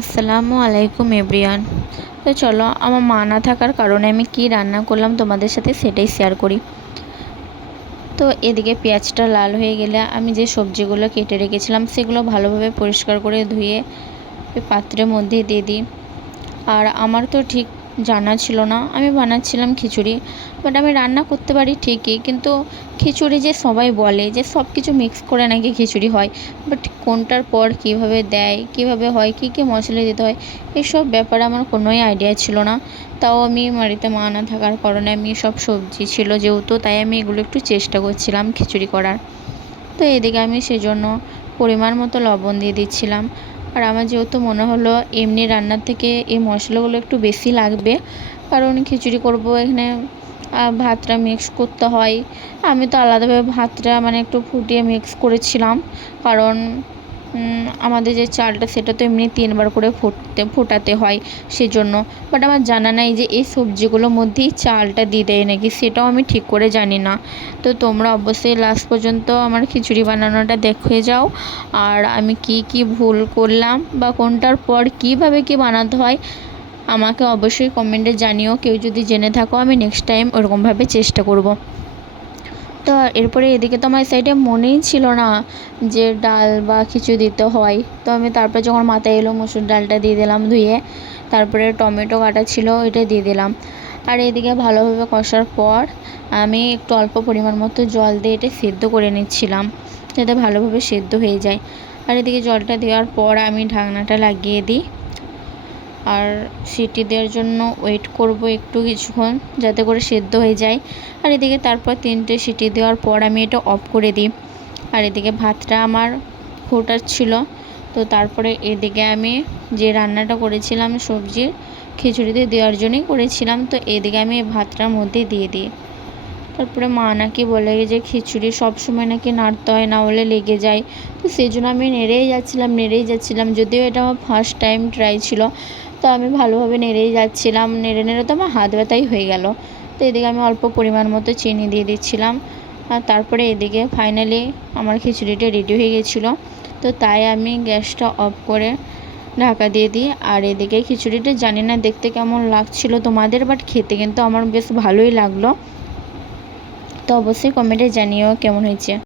আসসালামু আলাইকুম এভরিওয়ান। তো চলো আমার মা না থাকার কারণে আমি কি রান্না করলাম তোমাদের সাথে সেটাই শেয়ার করি। তো এদিকে পেঁয়াজটা লাল হয়ে গেলে আমি যে সবজিগুলো কেটে রেখেছিলাম সেগুলো ভালোভাবে পরিষ্কার করে ধুয়ে পাত্রের মধ্যে দিয়ে দিই। আর আমার তো ঠিক জানা ছিল না, আমি বানাচ্ছিলাম খিচুড়ি। বাট আমি রান্না করতে পারি ঠিকই, কিন্তু খিচুড়ি যে সবাই বলে যে সব কিছু মিক্স করে নাকি খিচুড়ি হয়, বাট কোনটার পর কিভাবে দেয়, কিভাবে হয়, কী কী মশলা দিতে হয়, এসব ব্যাপারে আমার কোনোই আইডিয়া ছিল না। তাও আমি বাড়িতে মা না থাকার কারণে আমি সব সবজি ছিল যেহেতু, তাই আমি এগুলো একটু চেষ্টা করছিলাম খিচুড়ি করার। তো এদিকে আমি সেজন্য পরিমাণ মতো লবণ দিয়ে দিচ্ছিলাম। আর আমার যেহেতু মনে হলো এমনি রান্নার থেকে এই মশলাগুলো একটু বেশি লাগবে, কারণ খিচুড়ি করব এখানে ভাতটা মিক্স করতে হয়। আমি তো আলাদাভাবে ভাতটা একটু ফুটিয়ে মিক্স করেছিলাম, কারণ আমাদের যে চালটা সেটা তো এমনি 3বার করে ফোটাতে হয় সেজন্য। বাট আমার জানা নাই যে এই সবজিগুলোর মধ্যেই চালটা দিয়ে দেয় নাকি, সেটাও আমি ঠিক করে জানি না। তো তোমরা অবশ্যই লাস্ট পর্যন্ত আমার খিচুড়ি বানানোটা দেখে যাও। আর আমি কি ভুল করলাম বা কোনটার পর কিভাবে কি বানাতে হয় আমাকে অবশ্যই কমেন্টে জানিও। কেউ যদি জেনে থাকো, আমি নেক্সট টাইম ওরকমভাবে চেষ্টা করব। তো এরপরে এদিকে তো আমার সাইডে মনেই ছিল না যে ডাল বা কিছু দিতে হয়। তো আমি তারপরে যখন মাথায় এলো মসুর ডালটা দিয়ে দিলাম ধুয়ে, তারপরে টমেটো কাটা ছিল এটা দিয়ে দিলাম। আর এদিকে ভালোভাবে কষার পর আমি একটু অল্প পরিমাণ মতো জল দিয়ে এটা সেদ্ধ করে নিচ্ছিলাম, যাতে ভালোভাবে সেদ্ধ হয়ে যায়। আর এদিকে জলটা দেওয়ার পর আমি ঢাকনাটা লাগিয়ে দিই আর সিটি দেওয়ার জন্য ওয়েট করব একটু কিছুক্ষণ, যাতে করে সেদ্ধ হয়ে যায়। আর এদিকে তারপর 3টে সিটি দেওয়ার পর আমি এটা অফ করে দিই। আর এদিকে ভাতটা আমার ফোটাচ্ছিল। তো তারপরে এদিকে আমি যে রান্নাটা করেছিলাম সবজির খিচুড়িতে দেওয়ার জন্যই করেছিলাম, তো এদিকে আমি ভাতটার মধ্যে দিয়ে দিই। তারপরে মা নাকি বলে যে খিচুড়ি সবসময় নাকি নাড়তে হয়, না হলে লেগে যায়। তো সেই জন্য আমি নেড়েই যাচ্ছিলাম, যদিও এটা আমার ফার্স্ট টাইম ট্রাই ছিল। তো আমি ভালোভাবে নেড়েই যাচ্ছিলাম, নেড়ে তো আমার হাত ব্যথাই হয়ে গেল। তো এদিকে আমি অল্প পরিমাণ মতো চিনি দিয়ে দিচ্ছিলাম। আর তারপরে এদিকে ফাইনালি আমার খিচুড়িটা রেডি হয়ে গেছিলো। তো তাই আমি গ্যাসটা অফ করে ঢাকা দিয়ে দিই। আর এদিকে খিচুড়িটা জানি না দেখতে কেমন লাগছিল তোমাদের, বাট খেতে কিন্তু আমার বেশ ভালোই লাগলো। তো অবশ্যই কমেন্টে জানিও কেমন হয়েছে।